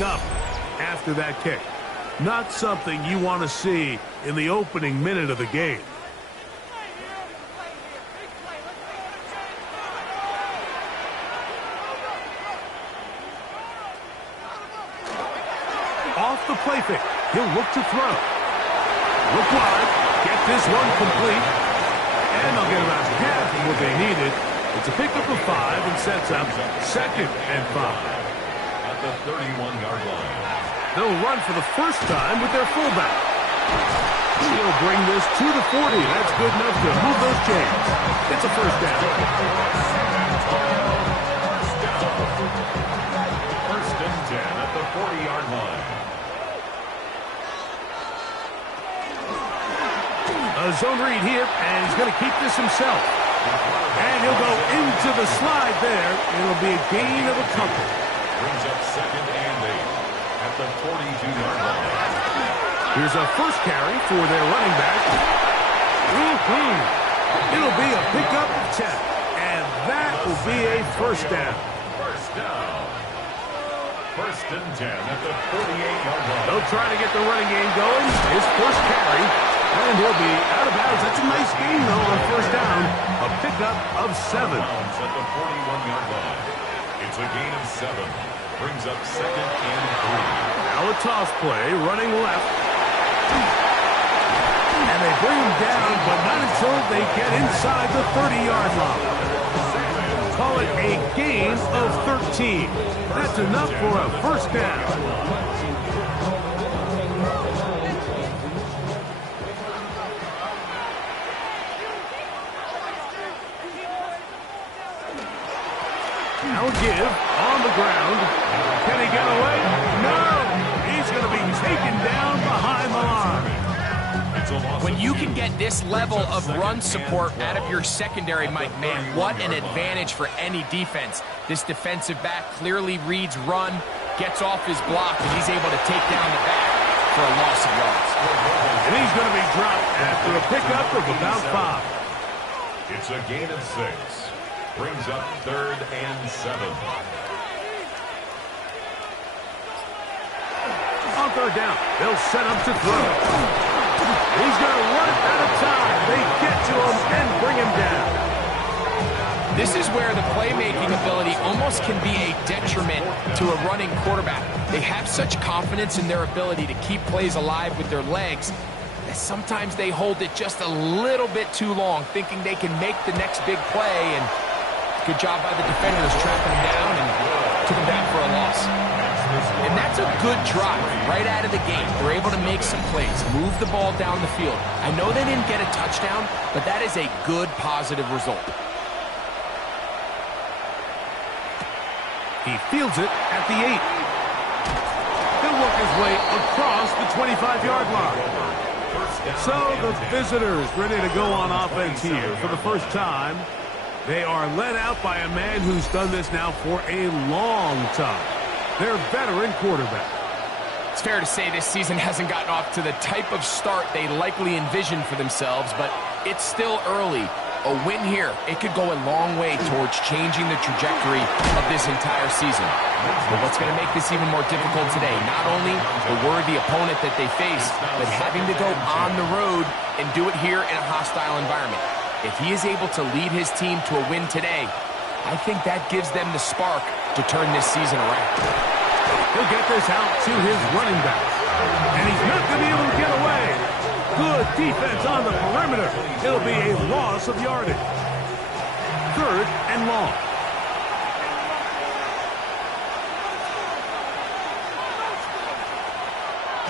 warming up after that kick. Not something you want to see in the opening minute of the game. Off the play fake. He'll look to throw. Look wide. Get this one complete. And they'll get about half of what they needed. It's a pickup of 5 and sets up 2nd and 5. At the 31-yard line. They'll run for the first time with their fullback. He'll bring this to the 40. That's good enough to move those chains. It's a first down. First and 10 at the 40-yard line. A zone read here, and he's going to keep this himself. And he'll go into the slide there. It'll be a gain of a couple. Brings up 2nd and 8 at the 42-yard line. Here's a first carry for their running back. It'll be a pickup of 10. And that will be a first down. First down. First and 10 at the 48-yard line. They'll try to get the running game going. His first carry. And he'll be out of bounds. That's a nice gain, though, on first down. A pickup of 7. At the 41-yard line. It's a gain of 7. Brings up 2nd and 3. Now a toss play, running left. And they bring him down, but not until they get inside the 30-yard line. Call it a gain of 13. That's enough for a first down. Now a give on the ground. Can he get away? No! He's going to be taken down behind the line. When you can get this level of run support out of your secondary, Mike, man, what an advantage for any defense. This defensive back clearly reads run, gets off his block, and he's able to take down the back for a loss of yards. And he's going to be dropped after a pickup of about 5. It's a gain of 6. Brings up 3rd and 7. On 3rd down, they'll set up to throw. He's going to run out of time. They get to him and bring him down. This is where the playmaking ability almost can be a detriment to a running quarterback. They have such confidence in their ability to keep plays alive with their legs that sometimes they hold it just a little bit too long, thinking they can make the next big play, and good job by the defenders tracking him down and took him down for a loss. And that's a good drive right out of the gate. They're able to make some plays, move the ball down the field. I know they didn't get a touchdown, but that is a good positive result. He fields it at the 8. He'll work his way across the 25-yard line. So the visitors ready to go on offense here for the first time. They are led out by a man who's done this now for a long time. Their veteran quarterback. It's fair to say this season hasn't gotten off to the type of start they likely envisioned for themselves, but it's still early. A win here, it could go a long way towards changing the trajectory of this entire season. But what's going to make this even more difficult today? Not only the worthy opponent that they face, but having to go on the road and do it here in a hostile environment. If he is able to lead his team to a win today, I think that gives them the spark to turn this season around. He'll get this out to his running back. And he's not going to be able to get away. Good defense on the perimeter. It'll be a loss of yardage. 3rd and long.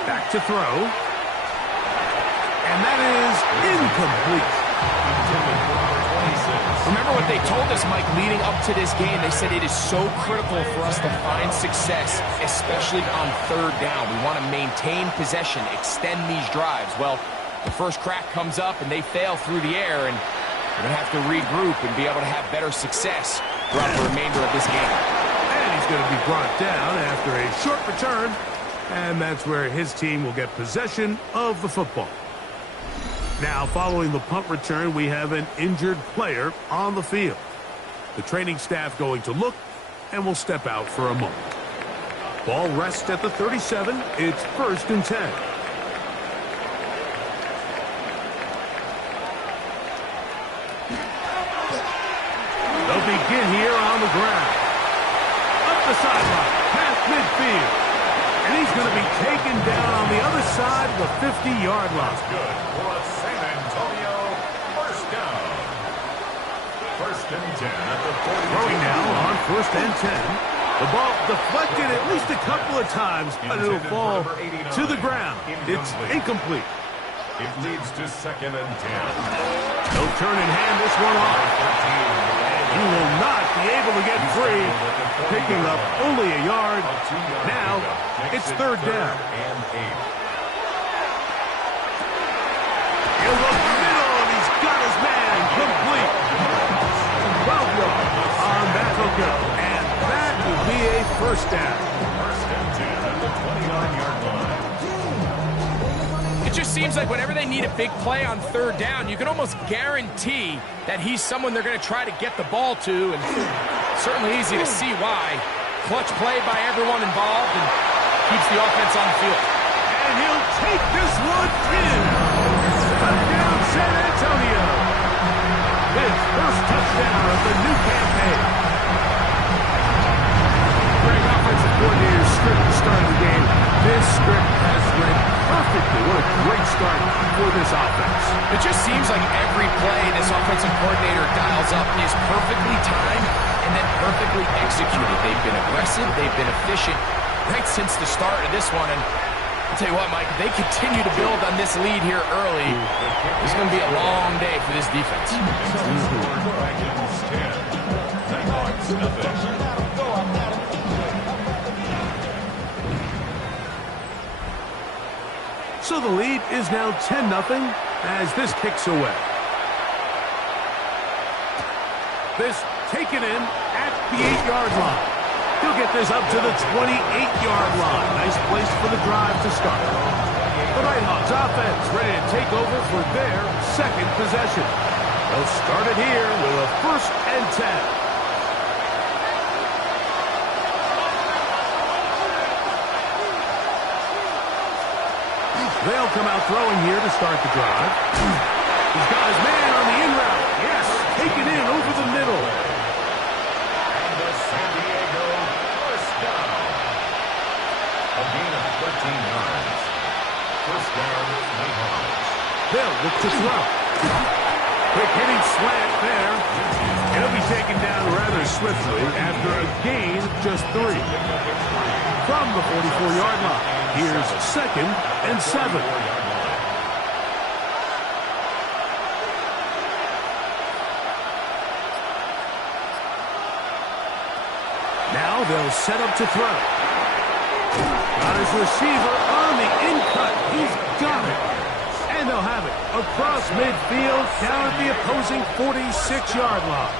Back to throw. And that is incomplete. Remember what they told us, Mike, leading up to this game. They said it is so critical for us to find success, especially on 3rd down. We want to maintain possession, extend these drives. Well, the first crack comes up and they fail through the air, and we're going to have to regroup and be able to have better success throughout the remainder of this game. And he's going to be brought down after a short return, and that's where his team will get possession of the football. Now, following the punt return, we have an injured player on the field. The training staff going to look, and will step out for a moment. Ball rests at the 37. It's 1st and 10. They'll begin here on the ground. Up the sideline, past midfield. And he's going to be taken down on the other side of the 50-yard line. Good for a San Antonio first down. 1st and 10 at the 42. Throwing now on 1st and 10. The ball deflected at least a couple of times, but it'll fall to the ground. It's incomplete. It leads to 2nd and 10. No turn and hand this one off. He will not be able to get free, picking up only a yard. Now it's 3rd down. He'll look middle, and he's got his man complete. 12 yards on that will go, and that will be a 1st down. 1st and 10 at the 29-yard line. It just seems like whenever they need a big play on 3rd down, you can almost guarantee that he's someone they're going to try to get the ball to, and certainly easy to see why. Clutch play by everyone involved and keeps the offense on the field. And he'll take this one in. Touchdown, San Antonio. His 1st touchdown of the new campaign. Great offensive coordinator script to start the game. This script has read perfectly. What a great start for this offense. It just seems like every play this offensive coordinator dials up is perfectly timed and then perfectly executed. They've been aggressive. They've been efficient right since the start of this one. And I'll tell you what, Mike, if they continue to build on this lead here early, it's going to be a long day for this defense. Nighthawks, nothing. So the lead is now 10-0 as this kicks away. This taken in at the 8-yard line. He'll get this up to the 28-yard line. Nice place for the drive to start. The Nighthawks offense ready to take over for their 2nd possession. They'll start it here with a 1st and 10. They'll come out throwing here to start the drive. He's got his man on the in route. Yes, taken in over the middle. And the San Diego first down. A gain of 13 yards. 1st down, Nighthawks. They'll look to throw. Quick hitting slant there. He'll be taken down rather swiftly after a gain of just 3. From the 44-yard line. Here's 2nd and 7. Now they'll set up to throw. Got his receiver on the in-cut. He's got it. And they'll have it across midfield down at the opposing 46-yard line.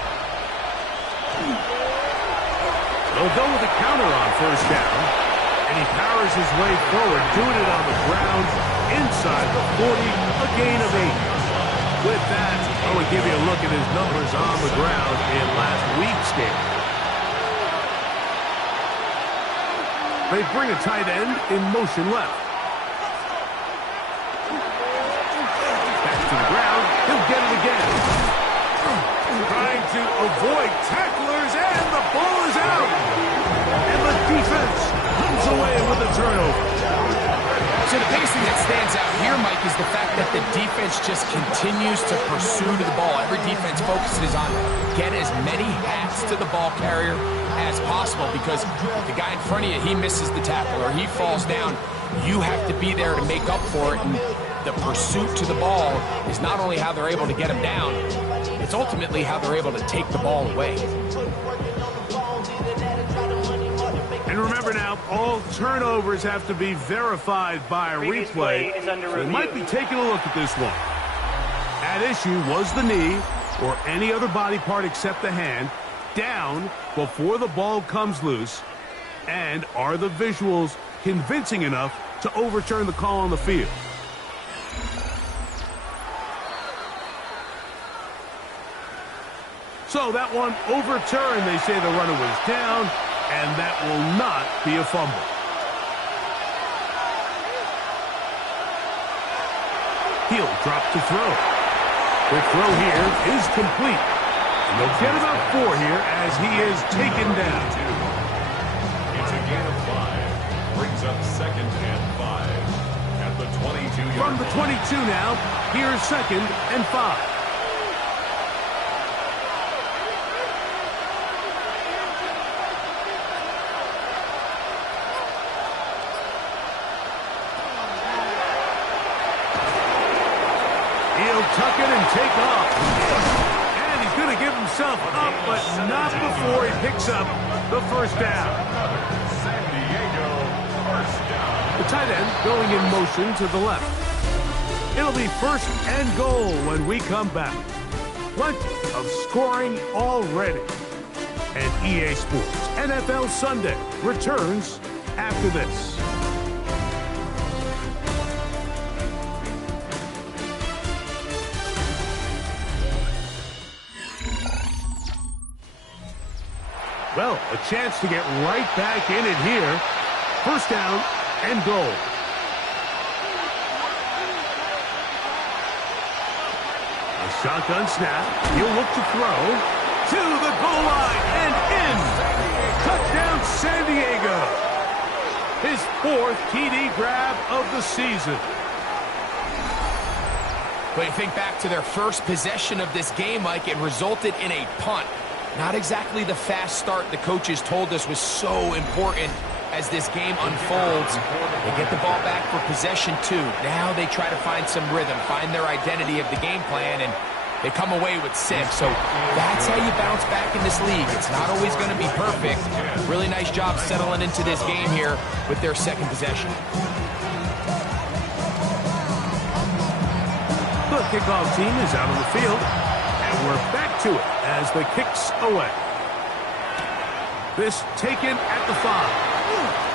They'll go with a counter on 1st down. And he powers his way forward, doing it on the ground inside the 40, a gain of 8. With that, I will give you a look at his numbers on the ground in last week's game. They bring a tight end in motion left. Back to the ground. He'll get it again. Trying to avoid tacklers, and the ball is out. And the defense comes away with a turnover. So the biggest thing that stands out here, Mike, is the fact that the defense just continues to pursue to the ball. Every defense focuses on get as many hats to the ball carrier as possible, because if the guy in front of you, he misses the tackle or he falls down, you have to be there to make up for it. And the pursuit to the ball is not only how they're able to get him down, it's ultimately how they're able to take the ball away. And remember now, all turnovers have to be verified by a replay. So they might be taking a look at this one. At issue was the knee, or any other body part except the hand, down before the ball comes loose. And are the visuals convincing enough to overturn the call on the field? So that one overturned. They say the runner was down, and that will not be a fumble. He'll drop to throw. The throw here is complete. And they'll get about 4 here as he is taken down. It's a gain of 5. Brings up 2nd and 5. At the 22-yard From the 22 now, here's 2nd and 5. He'll tuck it and take off. And he's going to give himself up, but not before he picks up the first down. San Diego, first down. The tight end going in motion to the left. It'll be 1st and goal when we come back. Plenty of scoring already. And EA Sports NFL Sunday returns after this. Well, a chance to get right back in it here. 1st down and goal. A shotgun snap. He'll look to throw to the goal line and in. Touchdown, San Diego. His 4th TD grab of the season. When you think back to their first possession of this game, Mike, it resulted in a punt. Not exactly the fast start the coaches told us was so important as this game unfolds. They get the ball back for possession 2. Now they try to find some rhythm, find their identity of the game plan, and they come away with 6. So that's how you bounce back in this league. It's not always going to be perfect. Really nice job settling into this game here with their 2nd possession. The kickoff team is out on the field, and we're back to it as the kicks away. This taken at the 5.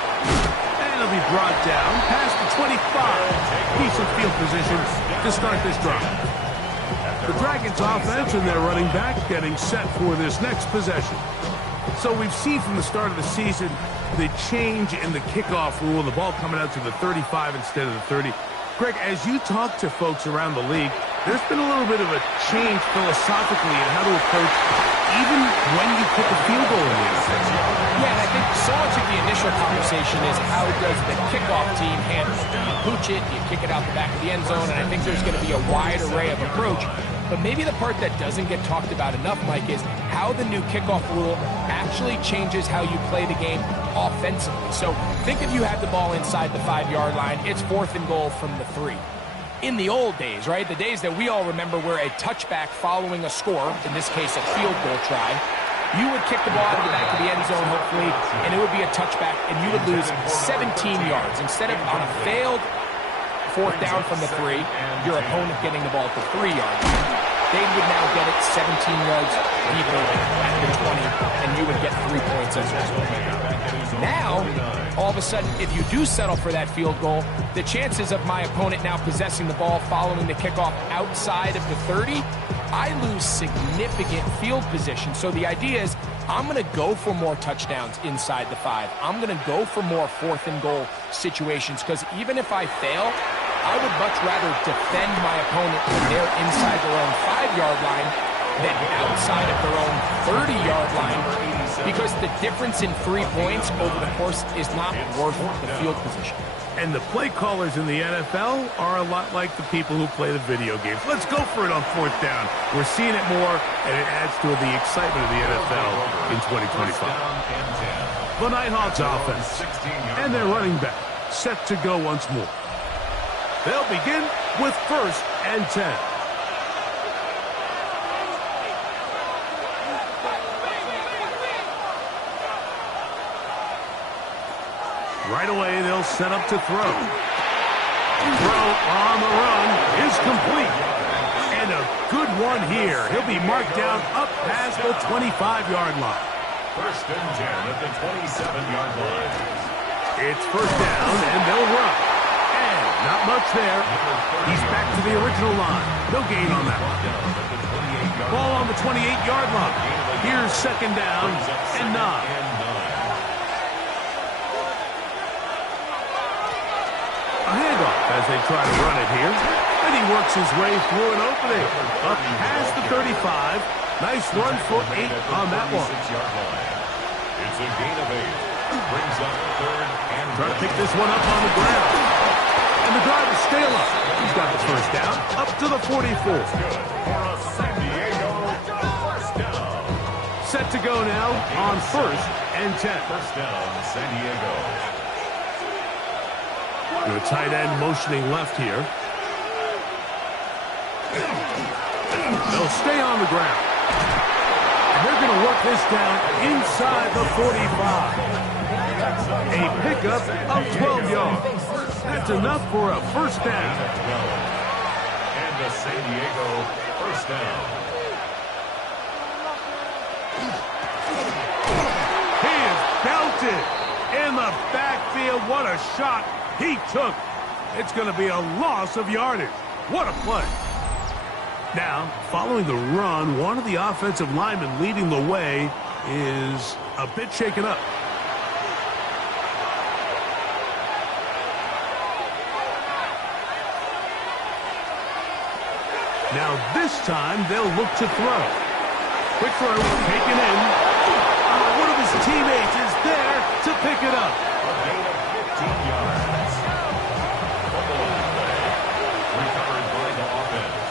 And it'll be brought down past the 25. Decent field position to start this drive. The Dragons offense and their running back getting set for this next possession. So we've seen from the start of the season the change in the kickoff rule, the ball coming out to the 35 instead of the 30. Greg, as you talk to folks around the league, there's been a little bit of a change philosophically in how to approach even when you kick a field goal in the NFL. Yeah, and I think so much of the initial conversation is how does the kickoff team handle it? Do you pooch it? Do you kick it out the back of the end zone? And I think there's going to be a wide array of approach. But maybe the part that doesn't get talked about enough, Mike, is how the new kickoff rule actually changes how you play the game offensively. So think if you have the ball inside the 5-yard line, it's 4th and goal from the 3. In the old days, right, the days that we all remember where a touchback following a score, in this case a field goal try, you would kick the ball out of the back of the end zone, hopefully, and it would be a touchback, and you would lose 17 yards. Instead of on a failed 4th down from the 3, your opponent getting the ball at the 3-yard line. They would now get it 17 yards deeper at the 20, and you would get 3 points as a result. Now, all of a sudden, if you do settle for that field goal, the chances of my opponent now possessing the ball following the kickoff outside of the 30, I lose significant field position. So the idea is I'm going to go for more touchdowns inside the 5. I'm going to go for more 4th and goal situations, because even if I fail, I would much rather defend my opponent when they're inside their own 5-yard line than outside of their own 30-yard line, because the difference in 3 points over the course is not worth the field position. And the play callers in the NFL are a lot like the people who play the video games. Let's go for it on 4th down. We're seeing it more, and it adds to the excitement of the NFL in 2025. The Nighthawks offense and their running back set to go once more. They'll begin with 1st and 10. Right away, they'll set up to throw. Throw on the run is complete. And a good one here. He'll be marked down up past the 25-yard line. 1st and 10 at the 27-yard line. It's 1st down, and they'll run. And not much there. He's back to the original line. No gain on that one. Ball on the 28-yard line. Here's 2nd down and 9. A handoff as they try to run it here. And he works his way through an opening. Up past the 35. Nice run for 8 on that one. It's a gain of 8. Brings up third and trying to pick this one up on the ground. And the drive is still up. He's got the first down up to the 44. for a San Diego first down. Set to go now on first and 10. First down, San Diego. The tight end motioning left here. They'll stay on the ground. And they're going to work this down inside the 45. A pickup of 12 yards. That's enough for a first down. And a San Diego first down. He is belted in the backfield. What a shot he took. It's going to be a loss of yardage. What a play. Now, following the run, one of the offensive linemen leading the way is a bit shaken up. Now this time they'll look to throw. Quick throw, taken in. One of his teammates is there to pick it up. A gain of 15 yards. Fumble on the play. Recovered by the offense.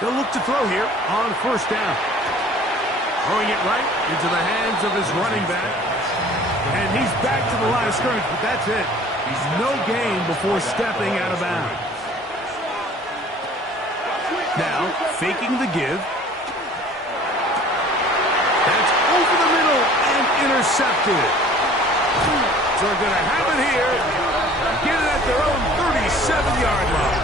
They'll look to throw here on first down. Throwing it right into the hands of his running back. And he's back to the line of scrimmage, but that's it. No gain before stepping out of bounds. Now, faking the give. That's over the middle and intercepted. So they're going to have it here. Get it at their own 37-yard line.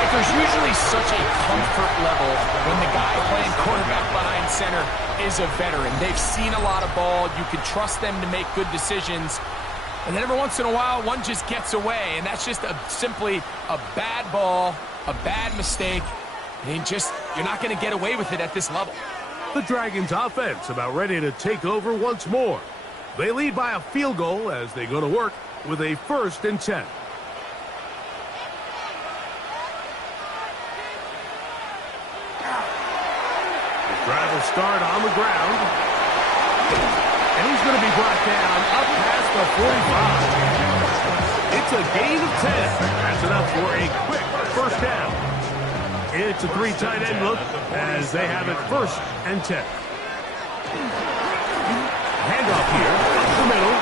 But there's usually such a comfort level when the guy playing quarterback behind center is a veteran. They've seen a lot of ball. You can trust them to make good decisions. And then every once in a while, one just gets away. And that's just simply a bad ball, a bad mistake. And you're not going to get away with it at this level. The Dragons offense about ready to take over once more. They lead by a field goal as they go to work with a first and 10. The drive will start on the ground. And he's going to be brought down up past the 45. It's a gain of 10. That's enough for a quick first down. It's a 3 tight end look as they have it first and 10. Handoff here, up the middle.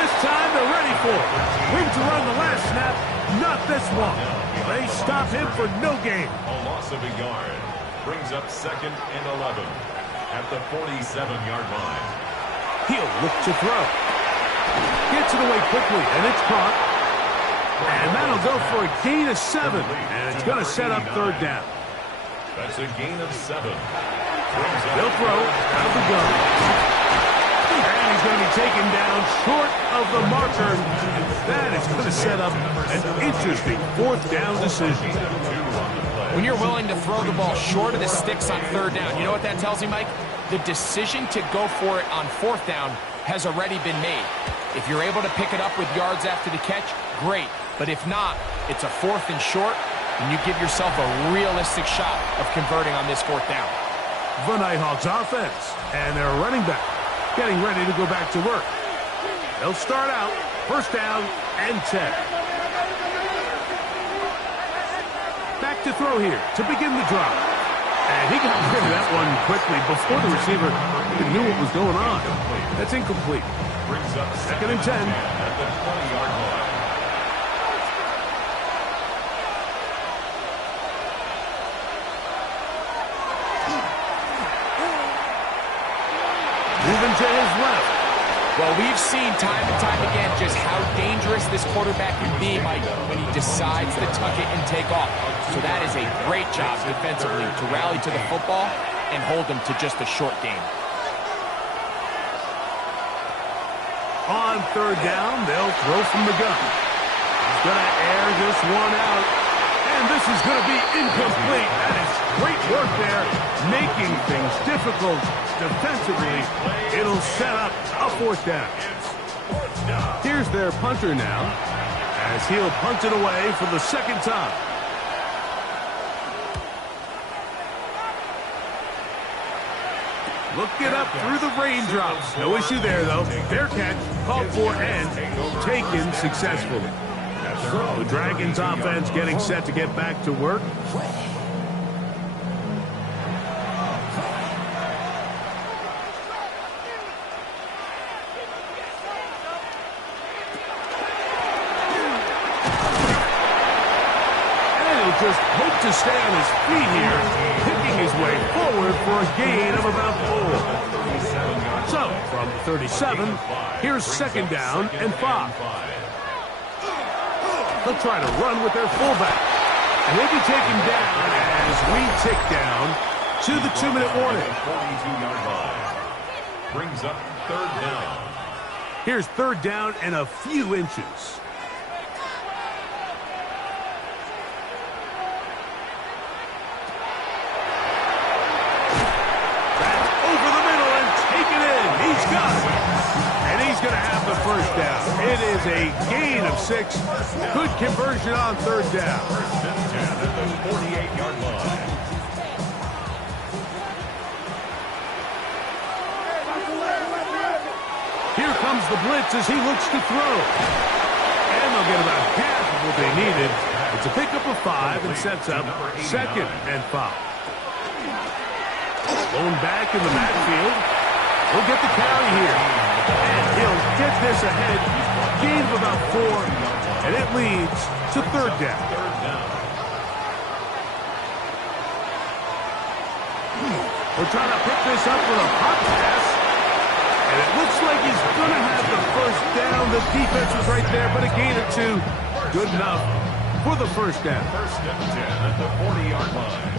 This time they're ready for it. Room to run the last snap, not this one. They stop him for no gain. A loss of a yard. Brings up second and 11 at the 47-yard line. He'll look to throw. Gets it away quickly, and it's caught. And that'll go for a gain of 7. And it's going to set up third down. That's a gain of 7. They'll throw out of the gun. And he's going to be taken down short of the marker. That is going to set up an interesting fourth down decision. When you're willing to throw the ball short of the sticks on third down, you know what that tells you, Mike? The decision to go for it on fourth down has already been made. If you're able to pick it up with yards after the catch, great. But if not, it's a fourth and short, and you give yourself a realistic shot of converting on this fourth down. The Nighthawks offense and their running back getting ready to go back to work. They'll start out first down and 10. Back to throw here to begin the drive. And he got rid of that one quickly before the receiver even knew what was going on. That's incomplete. Brings up Second and 10. At the 20-yard line. Moving to his left. Well, we've seen time and time again just how dangerous this quarterback can be, Mike, when he decides to tuck it and take off. So that is a great job defensively to rally to the football and hold them to just a short game. On third down, they'll throw from the gun. He's going to air this one out. And this is going to be incomplete. That is great work there, making things difficult defensively. It'll set up a fourth down. Here's their punter now, as he'll punt it away for the second time. Looking up through the raindrops. No issue there, though. Fair catch, called for, and taken successfully. The Dragons offense getting set to get back to work. Just hope to stay on his feet here, picking his way forward for a gain of about 4. So, from 37, here's second down and 5. They'll try to run with their fullback, and he'll be taken down as we tick down to the 2-minute warning. 42-yard line. Brings up third down. Here's third down and a few inches. First down. It is a gain of 6. Good conversion on third down. First and 10 at the 48-yard line. Here comes the blitz as he looks to throw. And they'll get about half of what they needed. It's a pickup of 5 and sets up second and 5. Going back in the backfield. He'll get the carry here. And he'll get this ahead. Gain of about 4. And it leads to third down. We're trying to pick this up with a hot pass. And it looks like he's going to have the first down. The defense was right there, but a gain of 2. Good enough for the first down. First and 10 at the 40-yard line.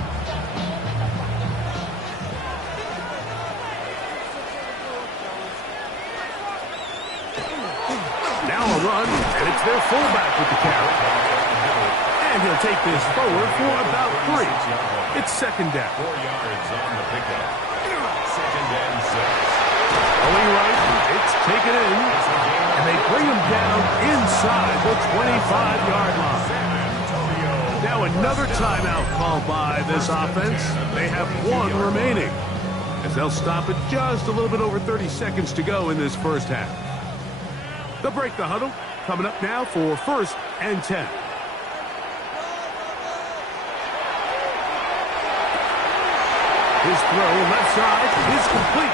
Now a run, and it's their fullback with the carry. And he'll take this forward for about 3. It's second down. 4 yards on the pickup. Second and 6. Going right, it's taken in, and they bring him down inside the 25-yard line. Now another timeout called by this offense. They have 1 remaining, as they'll stop it just a little bit over 30 seconds to go in this first half. They'll break the huddle. Coming up now for first and 10. His throw left side is complete.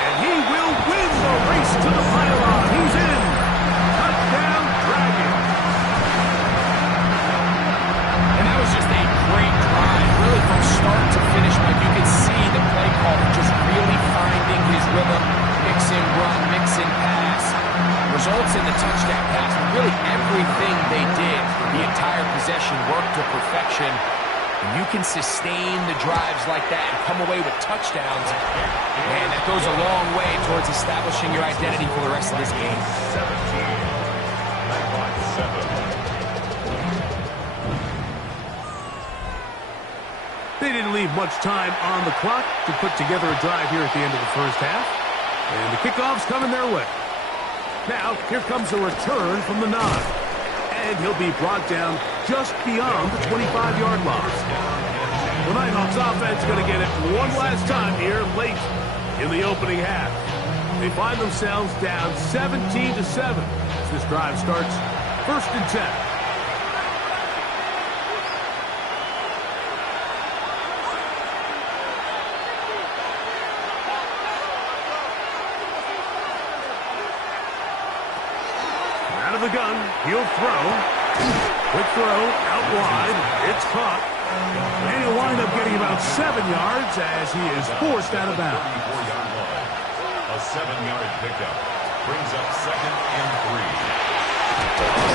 And he will win the race to the pylon. He's in. Touchdown, Dragons. And that was just a great drive, really from start to finish. But you can see the play caller just really finding his rhythm. Mix and run, mix and pass. Results in the touchdown pass. Really everything they did, the entire possession worked to perfection. And you can sustain the drives like that and come away with touchdowns. Man, that goes a long way towards establishing your identity for the rest of this game. 17. They didn't leave much time on the clock to put together a drive here at the end of the first half. And the kickoff's coming their way. Now, here comes a return from the 9. And he'll be brought down just beyond the 25-yard line. The Nighthawks offense going to get it one last time here late in the opening half. They find themselves down 17-7 as this drive starts first and 10. The gun, he'll throw. Quick throw, out wide. It's caught. And he'll wind up getting about 7 yards as he is forced out of bounds. A 7-yard pickup brings up second and 3.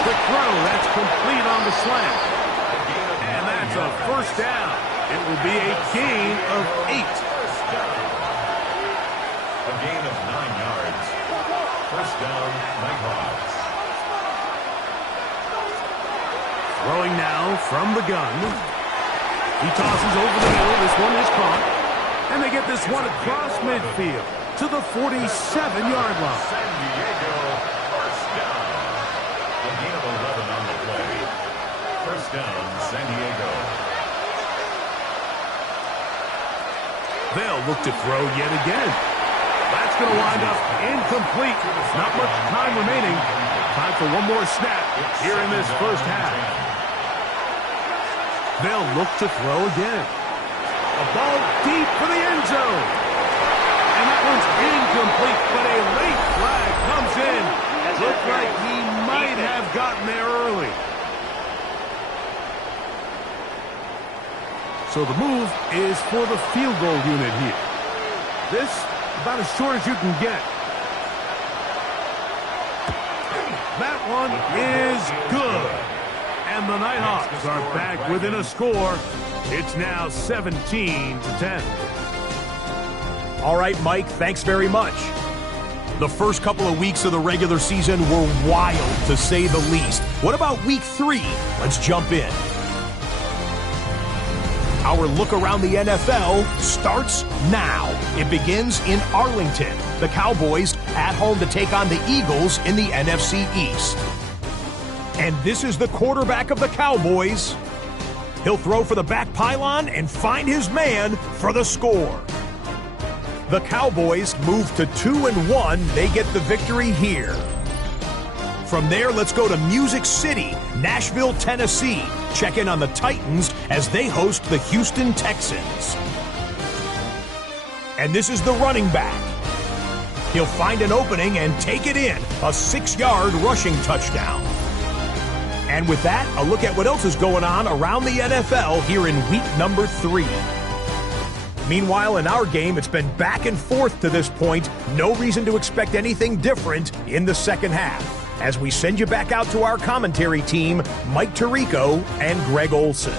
Quick throw, that's complete on the slant. And that's a first down. It will be a gain of 8. A gain of 9 yards. First down, Nighthawks. Throwing now from the gun. He tosses over the middle. This one is caught. And they get this one across midfield to the 47-yard line. San Diego First down, San Diego. They'll look to throw yet again. That's going to wind up incomplete. Not much time remaining. Time for one more snap here in this first half. They'll look to throw again. A ball deep for the end zone. And that one's incomplete, but a late flag comes in. Looks like he might have gotten there early. So the move is for the field goal unit here. This about as short as you can get. That one is good. And the Nighthawks are back within a score. It's now 17-10. All right, Mike, thanks very much. The first couple of weeks of the regular season were wild, to say the least. What about week 3? Let's jump in. Our look around the NFL starts now. It begins in Arlington. The Cowboys at home to take on the Eagles in the NFC East. And this is the quarterback of the Cowboys. He'll throw for the back pylon and find his man for the score. The Cowboys move to 2-1. They get the victory here. From there, let's go to Music City, Nashville, Tennessee. Check in on the Titans as they host the Houston Texans. And this is the running back. He'll find an opening and take it in. A 6-yard rushing touchdown. And with that, a look at what else is going on around the NFL here in week number 3. Meanwhile, in our game, it's been back and forth to this point. No reason to expect anything different in the second half. As we send you back out to our commentary team, Mike Tirico and Greg Olson.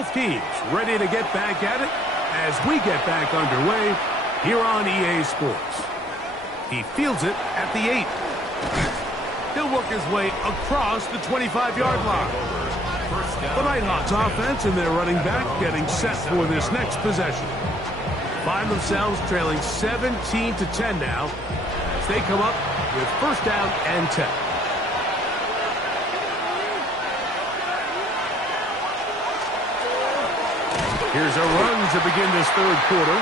Both teams ready to get back at it as we get back underway here on EA Sports. He fields it at the 8. He'll work his way across the 25-yard line. The Nighthawks offense and their running back getting set for this next possession. Find themselves trailing 17-10 now as they come up with first down and 10. Here's a run to begin this third quarter.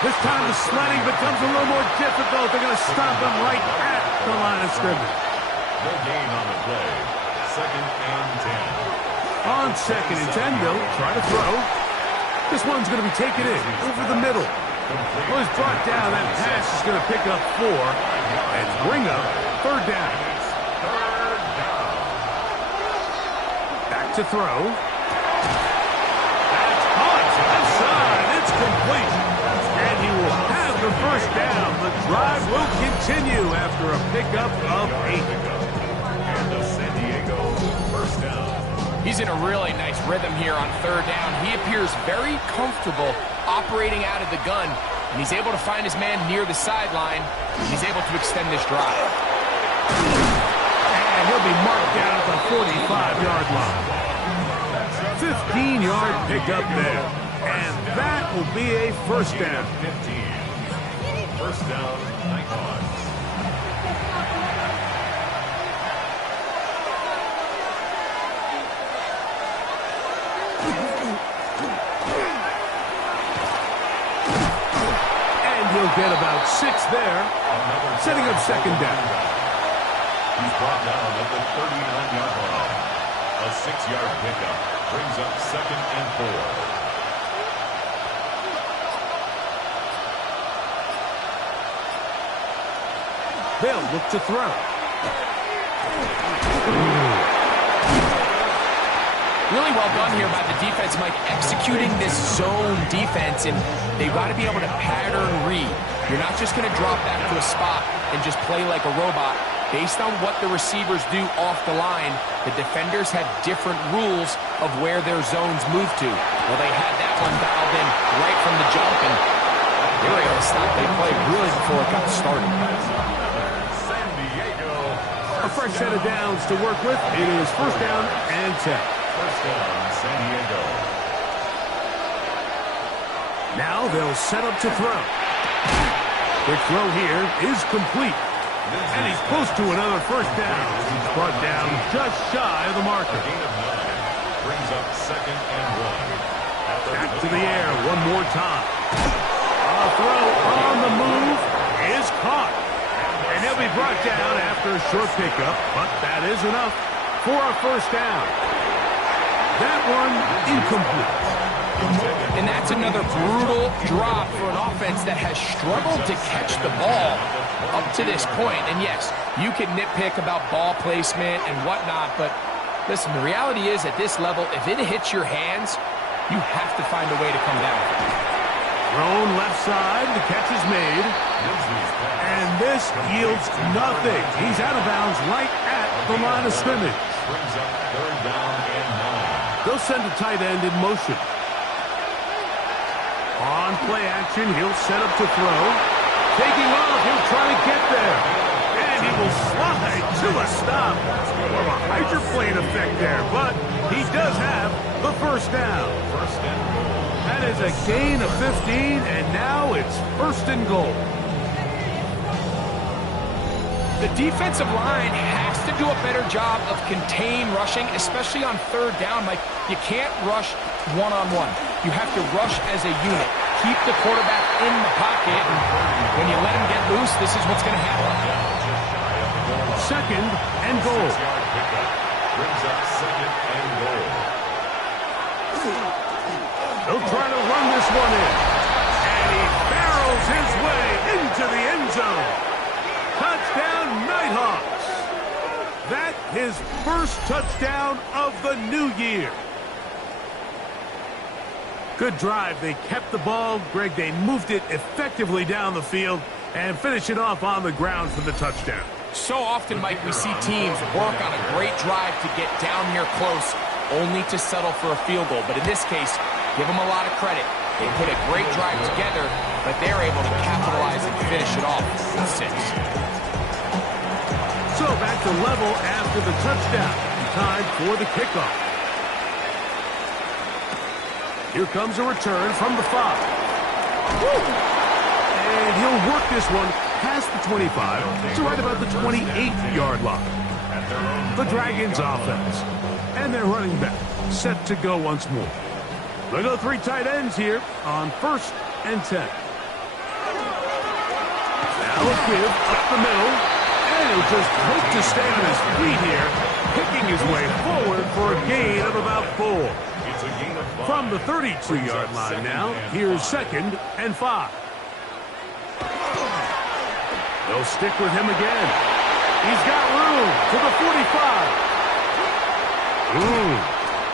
This time the sledding becomes a little more difficult. They're going to stop him right at the line of scrimmage. No gain on the play. Second and 10. On second and 10, they'll try to throw. This one's going to be taken in over the middle. Well, he's brought down. That pass is going to pick up 4 and bring up third down. Back to throw. That's caught. Outside. It's complete. And he will have the first down. The drive will continue after a pickup of 8. And the San Diego first down. He's in a really nice rhythm here on third down. He appears very comfortable operating out of the gun, and he's able to find his man near the sideline. He's able to extend this drive. And he'll be marked down at the 45-yard line. 15-yard pickup there. And that will be a first down. 15. First down, Nighthawks. He'll get about 6 there, setting up second down. He's brought down at the 39-yard line. A 6-yard pickup brings up second and 4. They'll look to throw. Really well done here by the defense, Mike, executing this zone defense, and they've got to be able to pattern read. You're not just going to drop back to a spot and just play like a robot. Based on what the receivers do off the line, the defenders have different rules of where their zones move to. Well, they had that one dialed in right from the jump, and they were able to stop that play really before it got started. San Diego. A fresh set of downs to work with. It is first down and 10. First down, San Diego. Now they'll set up to throw. Quick throw here is complete. And he's close to another first down. He's brought down just shy of the marker. A gain of 9 brings up second and 1. Back to the air one more time. A throw on the move is caught. And he'll be brought down after a short pickup, but that is enough for a first down. That one incomplete. And that's another brutal drop for an offense that has struggled to catch the ball up to this point. And yes, you can nitpick about ball placement and whatnot, but listen, the reality is at this level, if it hits your hands, you have to find a way to come down. Thrown left side, the catch is made. And this yields nothing. He's out of bounds right at the line of scrimmage. Brings up third down and 9. They'll send a tight end in motion. On play action, he'll set up to throw. Taking off, he'll try to get there. And he will slide to a stop. More of a hydroplane effect there, but he does have the first down. First and goal. That is a gain of 15, and now it's first and goal. The defensive line has to do a better job of contain rushing, especially on third down. Like, you can't rush one-on-one. You have to rush as a unit. Keep the quarterback in the pocket, and when you let him get loose, this is what's going to happen. Second and goal. 6-yard pickup brings up second and goal. They'll try to run this one in. And he barrels his way into the end zone. Touchdown, Nighthawks. That his first touchdown of the new year. Good drive. They kept the ball. Greg, they moved it effectively down the field and finish it off on the ground for the touchdown. So often, Mike, we see teams work on a great drive to get down here close, only to settle for a field goal. But in this case, give them a lot of credit. They put a great drive together, but they're able to capitalize and finish it off with 6. So back to level after the touchdown. Time for the kickoff. Here comes a return from the 5. Woo! And he'll work this one past the 25 to right about the 28-yard line. The Dragons offense. And their running back set to go once more. They go 3 tight ends here on 1st and 10. Now a give up the middle. And he'll just hope to stay on his feet here, picking his way forward for a gain of about 4. From the 32-yard line now, here's 2nd and 5. They'll stick with him again. He's got room to the 45.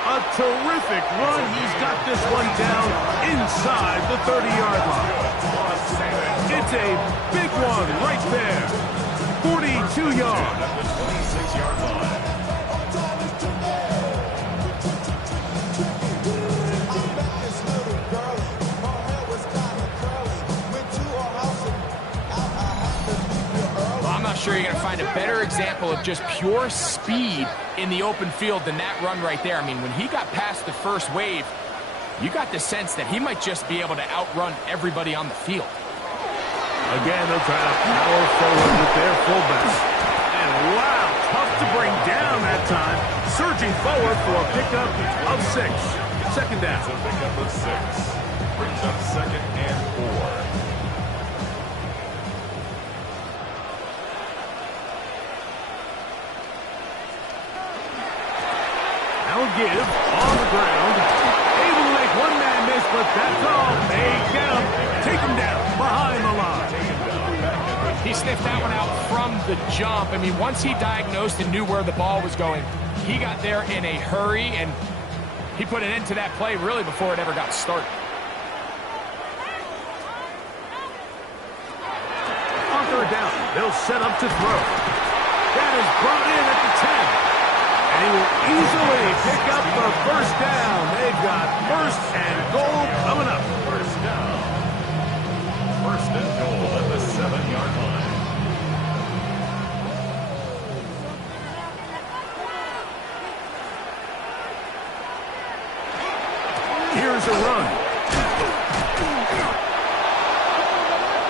A terrific run. He's got this one down inside the 30-yard line. It's a big one right there. 42 yards. Sure, you're going to find a better example of just pure speed in the open field than that run right there. I mean, when he got past the first wave, you got the sense that he might just be able to outrun everybody on the field. Again, they'll try to power forward with their fullback. And wow, tough to bring down that time. Surging forward for a pickup of 6. 2nd down. It's a pickup of 6. Brings up 2nd and 4. Give on the ground. Able to make one man miss, but that's all. They get him. Take him down behind the line. He sniffed that one out from the jump. I mean, once he diagnosed and knew where the ball was going, he got there in a hurry, and he put an end to that play really before it ever got started. On 3rd down, they'll set up to throw. That is brought in at the 10. And he will easily pick up the 1st down. They've got 1st and goal coming up. 1st down. 1st and goal at the 7-yard line. Here's a run.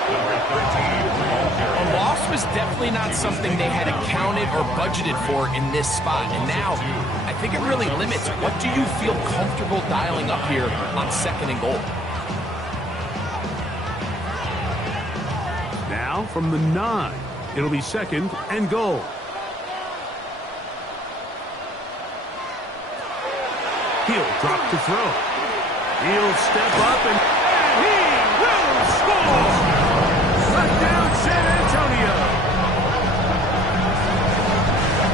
Number 13. A loss was definitely not something they had accounted or budgeted for in this spot. And now, I think it really limits what do you feel comfortable dialing up here on 2nd and goal. Now from the 9, it'll be 2nd and goal. He'll drop to throw. He'll step up and he will score! Touchdown San Antonio!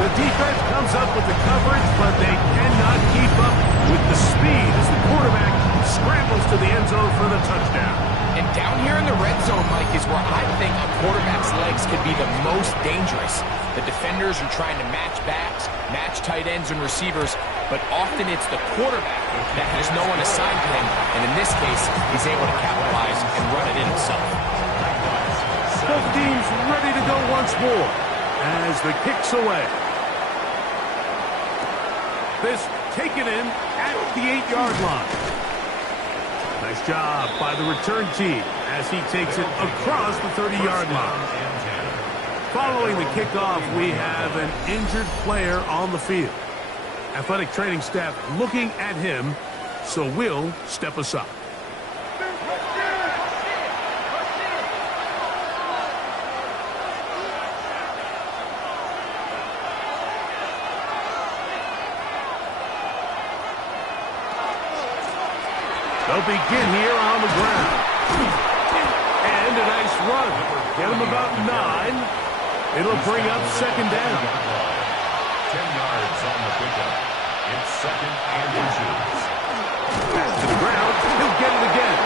The defense comes up with the coverage, but they cannot keep up with the speed as the quarterback scrambles to the end zone for the touchdown. And down here in the red zone, Mike, is where I think a quarterback's legs could be the most dangerous. The defenders are trying to match backs, match tight ends and receivers, but often it's the quarterback that has no one assigned to him, and in this case, he's able to capitalize and run it in himself. Both teams ready to go once more as the kick's away. This taken in at the 8-yard line. Nice job by the return team as he takes it across the 30-yard line. Following the kickoff, we have an injured player on the field. Athletic training staff looking at him, so we'll step aside. They'll begin here on the ground. And a nice run. Get them about 9. It'll bring up 2nd down. 10 yards on the pickup. It's 2nd and inches. Back to the ground. He'll get it again.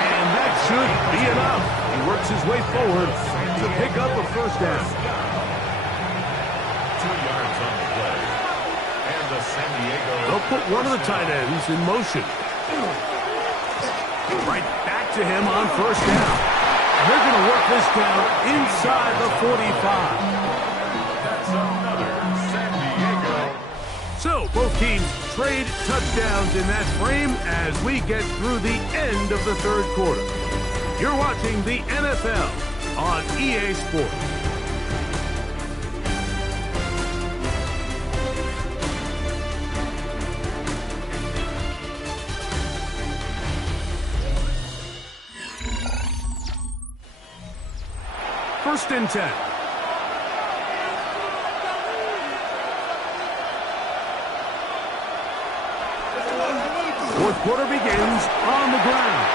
And that should be enough. He works his way forward to pick up a 1st down. 2 yards on the play. And the San Diego. They'll put one of the tight ends in motion. Right back to him on first down. And they're going to work this down inside the 45. That's another San Diego. So both teams trade touchdowns in that frame as we get through the end of the third quarter. You're watching the NFL on EA Sports. First and 10. Fourth quarter begins on the ground.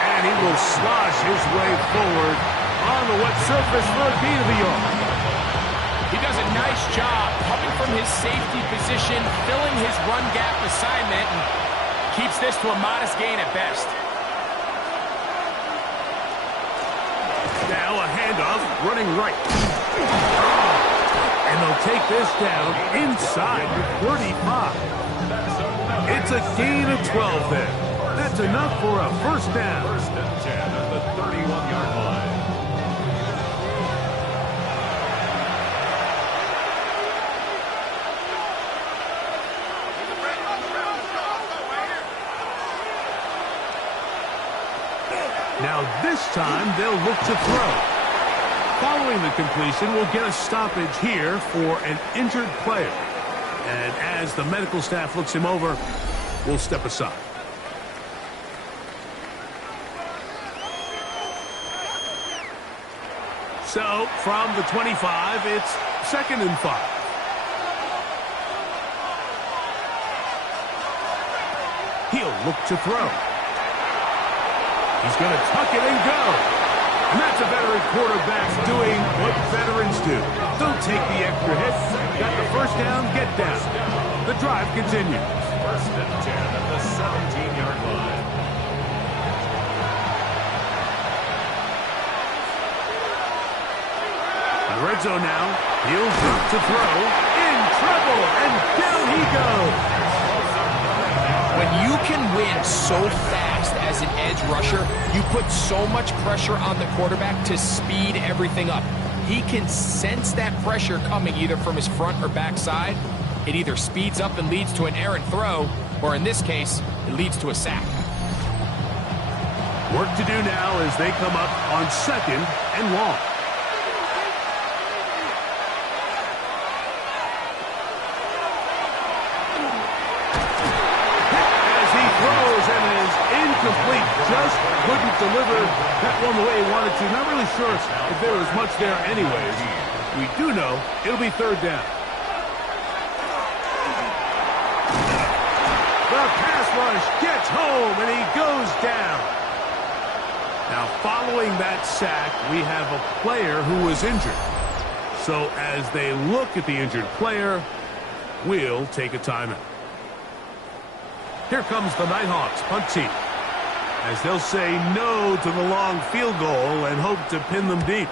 And he will slosh his way forward on the wet surface for a gain of a yard. He does a nice job coming from his safety position, filling his run gap assignment, and keeps this to a modest gain at best. Now a handoff, running right. And they'll take this down inside the 35. It's a gain of 12 there. That's enough for a first down. First and 10 at the 31-yard line. Now this time they'll look to throw. Following the completion, we'll get a stoppage here for an injured player. And as the medical staff looks him over, we'll step aside. So from the 25, it's 2nd and 5. He'll look to throw. He's going to tuck it and go. And that's a veteran quarterback doing what veterans do. Don't take the extra hit. Got the first down, get down. The drive continues. First and 10 at the 17-yard line. In the red zone now, he'll look to throw. In trouble, and down he goes. When you can win so fast as an edge rusher, you put so much pressure on the quarterback to speed everything up. He can sense that pressure coming either from his front or back side. It either speeds up and leads to an errant throw, or in this case, it leads to a sack. Work to do now as they come up on 2nd and long. Incomplete, just couldn't deliver that one the way he wanted to. Not really sure if there was much there anyways. We do know it'll be 3rd down. The pass rush gets home and he goes down. Now following that sack, we have a player who was injured. So as they look at the injured player, we'll take a timeout. Here comes the Nighthawks punt team, as they'll say no to the long field goal and hope to pin them deep.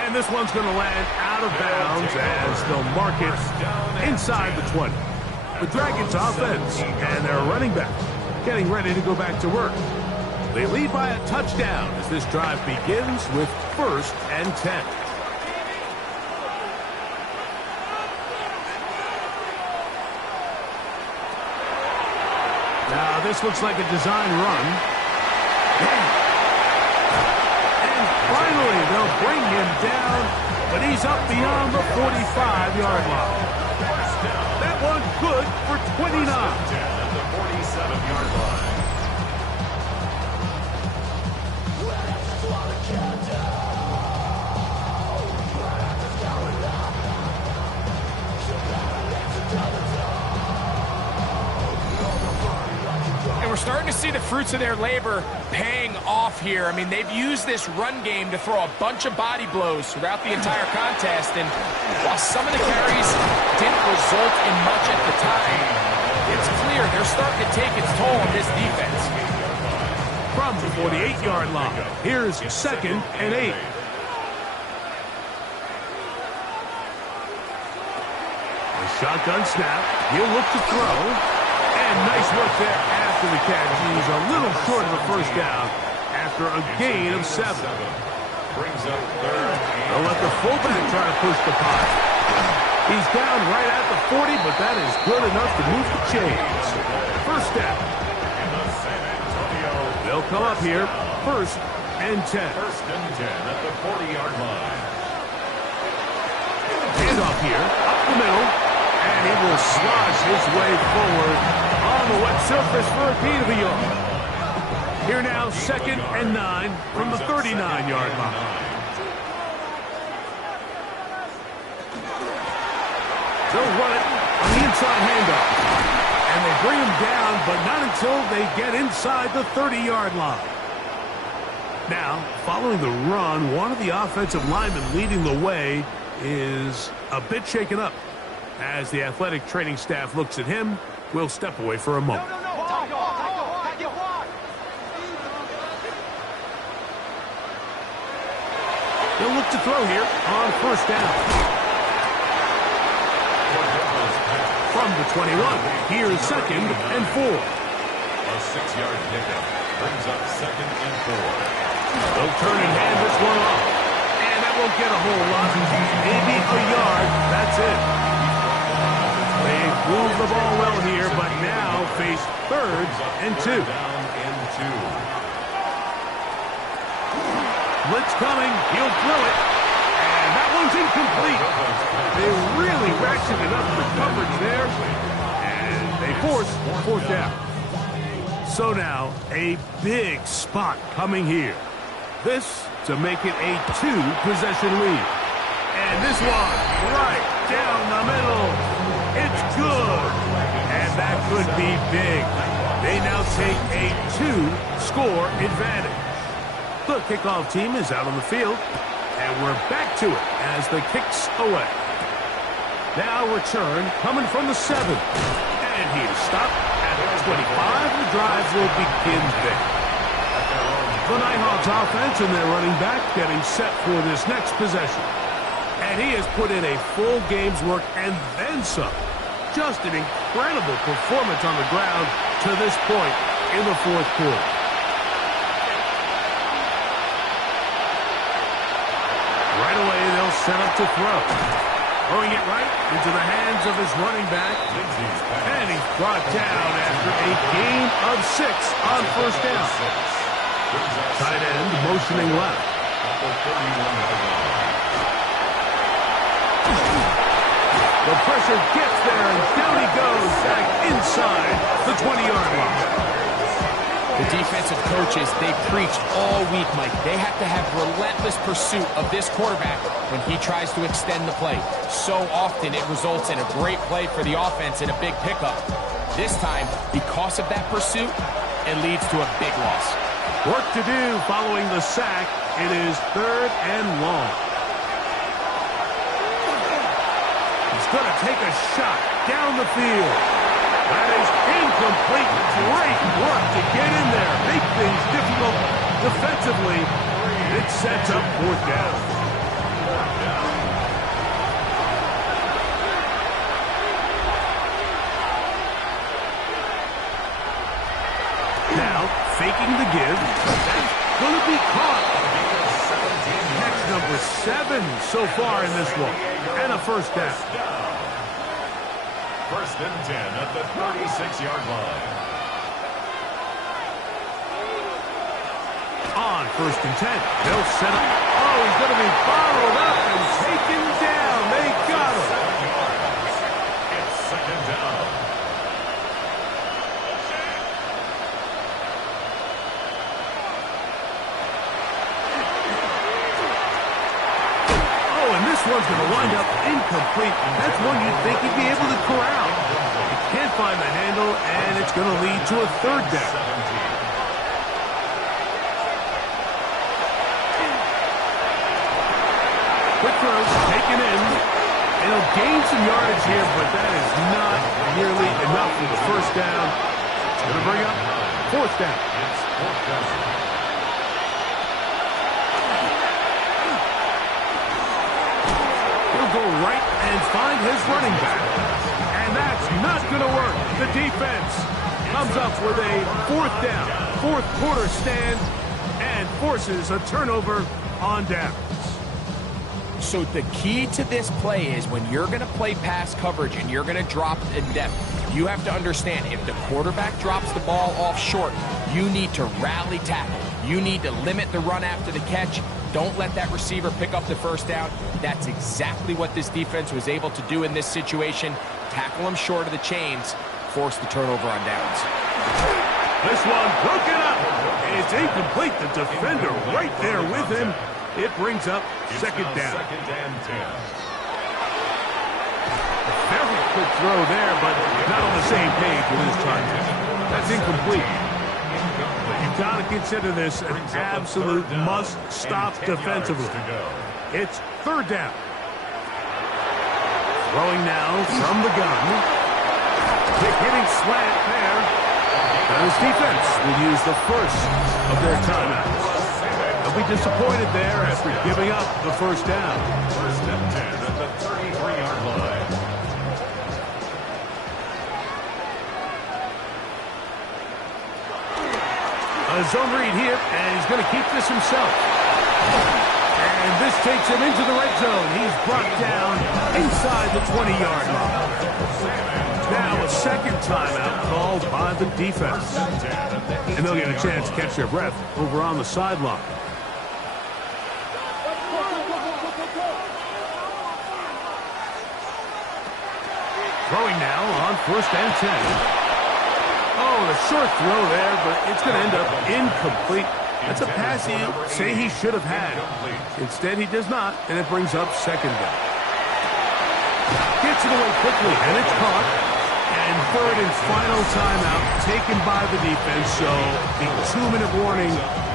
And this one's going to land out of bounds as they'll mark it inside the 20. The Dragons offense and their running back getting ready to go back to work. They lead by a touchdown as this drive begins with 1st and 10. Now, this looks like a design run. And finally, they'll bring him down, but he's up beyond the 45-yard line. That one good for 29. At the 47-yard line. And we're starting to see the fruits of their labor paying off here. I mean, they've used this run game to throw a bunch of body blows throughout the entire contest. And while some of the carries didn't result in much at the time, it's clear they're starting to take its toll on this defense. From the 48-yard line, here's 2nd and 8. Shotgun snap. He'll look to throw. And nice work there after the catch. He's a little short of the first down after a gain of 7. Brings up third. They'll let the fullback try to push the pot. He's down right at the 40, but that is good enough to move the chains. First down. They'll come up here. First and 10. First and 10 at the 40-yard line. Handoff here, up the middle, and he will slosh his way forward on the wet surface for a gain of a yard. Here now, second and 9 from the 39-yard line. They'll run it on the inside handoff. And they bring him down, but not until they get inside the 30-yard line. Now, following the run, one of the offensive linemen leading the way is a bit shaken up. As the athletic training staff looks at him, we'll step away for a moment. They'll look to throw here on first down. From the 21, here's second and 4. A 6-yard pickup brings up second and 4. They'll turn and hand this one off. And that won't get a whole lot. Maybe a yard. That's it. They move the ball well here, but now face third and 2. Down and 2. Blitz coming. He'll throw it. And that one's incomplete. They really ratcheted up the coverage there. And they force fourth down. So now, a big spot coming here. This to make it a 2-possession lead. And this one, right down the middle. It's good. And that could be big. They now take a 2-score advantage. The kickoff team is out on the field. And we're back to it as the kick's away. Now return coming from the 7. And he is stopped at the 25. The drive will begin there. The Nighthawks offense and their running back getting set for this next possession. And he has put in a full game's work and then some. Just an incredible performance on the ground to this point in the fourth quarter. Right away, they'll set up to throw. Throwing it right into the hands of his running back. And he's brought down after a gain of 6 on first down. Tight end motioning left. The pressure gets there, and down he goes back inside the 20-yard line. The defensive coaches, they preached all week, Mike. They have to have relentless pursuit of this quarterback when he tries to extend the play. So often it results in a great play for the offense and a big pickup. This time, because of that pursuit, it leads to a big loss. Work to do following the sack. It is third and long. He's going to take a shot down the field. That is incomplete. Great work to get in there. Make things difficult defensively. It sets up fourth down. Now, faking the give. That's going to be caught. Next number 7 so far in this one. And a first down. First and 10 at the 36-yard line. On first and 10, they'll set up. Oh, he's going to be bottled up and taken down. They got him. It's second down. Oh, and this one's going to wind up incomplete. That's one you'd think he'd be able to corral. He can't find the handle, and it's going to lead to a third down. Quick throw, taken in. And he'll gain some yardage here, but that is not nearly enough for the first down. It's going to bring up fourth down. It's fourth down. He'll go right and find his running back. And that's not going to work. The defense comes up with a fourth down, fourth quarter stand, and forces a turnover on downs. So the key to this play is when you're going to play pass coverage and you're going to drop in depth, you have to understand if the quarterback drops the ball off short, you need to rally tackle. You need to limit the run after the catch. Don't let that receiver pick up the first down. That's exactly what this defense was able to do in this situation. Tackle him short of the chains, force the turnover on downs. This one broken up. It's incomplete. The defender right there with him. It brings up second down. Very quick throw there, but not on the same page with his target. That's incomplete. You've got to consider this an absolute must-stop defensively. It's third down. Throwing now from the gun. Big hitting slant there. And his defense will use the first of their timeouts. They'll be disappointed there after giving up the first down. First and 10 at the 33-yard line. A zone read here, and he's going to keep this himself. And this takes him into the red zone. He's brought down inside the 20-yard line. Now a second timeout called by the defense. And they'll get a chance to catch their breath over on the sideline. Throwing now on first and 10. Oh, the short throw there, but it's going to end up incomplete. That's a pass you say he should have had. Instead, he does not, and it brings up second down. Gets it away quickly, and it's caught. And third and final timeout taken by the defense, so the 2-minute warning,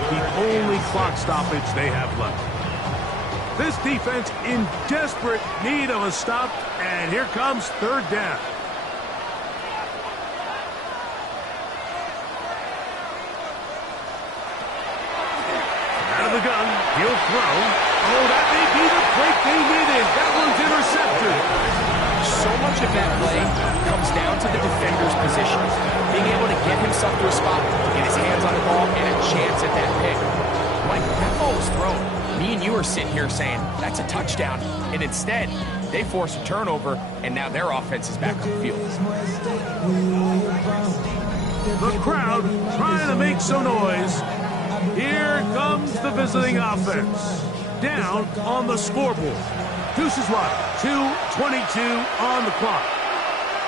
the only clock stoppage they have left. This defense in desperate need of a stop, and here comes third down. Out of the gun, he'll throw. Oh, that may be the break they needed. That one's intercepted. So much of that play comes down to the defender's position. Being able to get himself to a spot, get his hands on the ball, and a chance at that pick. Like, that ball was thrown. Me and you are sitting here saying, that's a touchdown. And instead, they force a turnover, and now their offense is back on the field. The crowd trying to make some noise. Here comes the visiting offense. Down on the scoreboard. Deuces run. 2:22 on the clock.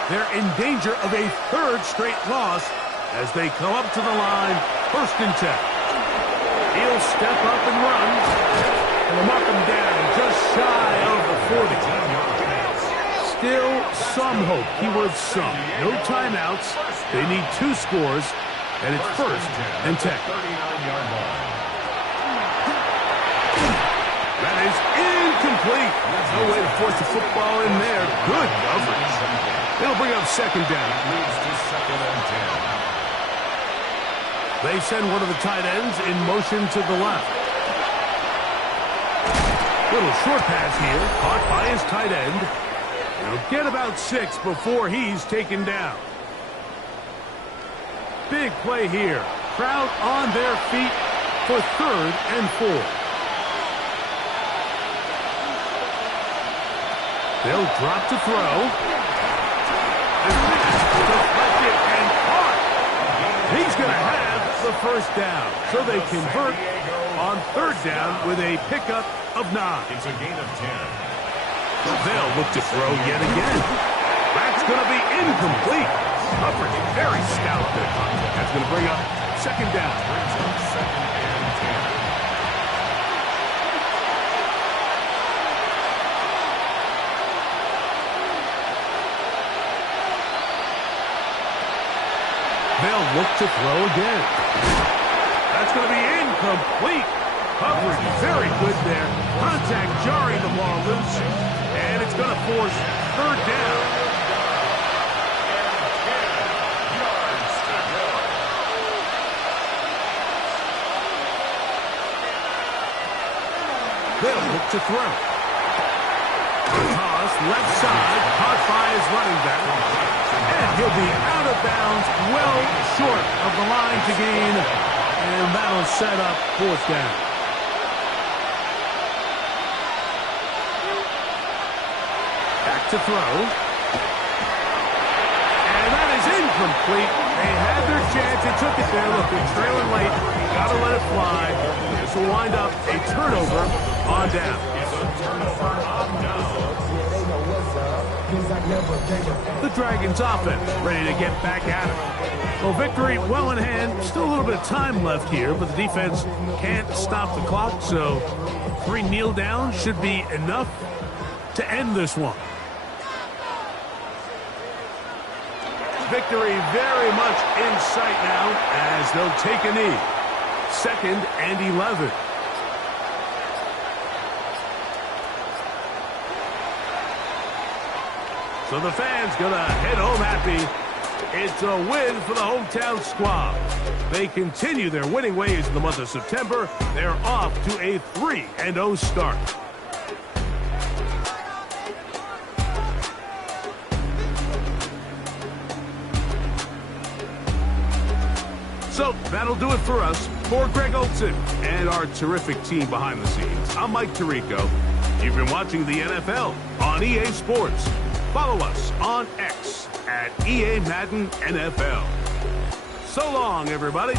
They're in danger of a third straight loss as they come up to the line, first and 10. He'll step up and run. And they'll mark him down just shy of the 40. Still some hope. Keyword some. No timeouts. They need 2 scores, and it's first and 10. That is incomplete. No way to force the football in there. Good coverage. It'll bring up second down. They send one of the tight ends in motion to the left. Little short pass here, caught by his tight end. He'll get about 6 before he's taken down. Big play here. Crowd on their feet for third and 4. They'll drop to throw. Deflected and caught. He's going to have the first down. So they convert on third down with a pickup of 9. It's a gain of 10. They'll look to throw yet again. That's going to be incomplete. Coverage very stout there. That's going to bring up second down. Second and 10. They'll look to throw again. That's going to be incomplete. Coverage very good there. Contact jarring the ball loose. And it's going to force third down. They'll look to throw. pass, left side, caught by his running back. And he'll be out of bounds, well short of the line to gain. And that'll set up fourth down. Back to throw. And that is incomplete. They had their chance. They took it there. Look, they're trailing late. Got to let it fly. This will wind up a turnover on down. The Dragons offense ready to get back at it. Well, victory well in hand. Still a little bit of time left here, but the defense can't stop the clock, so 3 kneel downs should be enough to end this one. Victory very much in sight now as they'll take a knee. 2nd and 11. So the fans gonna head home happy. It's a win for the hometown squad. They continue their winning ways in the month of September. They're off to a 3-0 start. So that'll do it for us. For Greg Olson and our terrific team behind the scenes, I'm Mike Tirico. You've been watching the NFL on EA Sports. Follow us on X at EA Madden NFL. So long, everybody.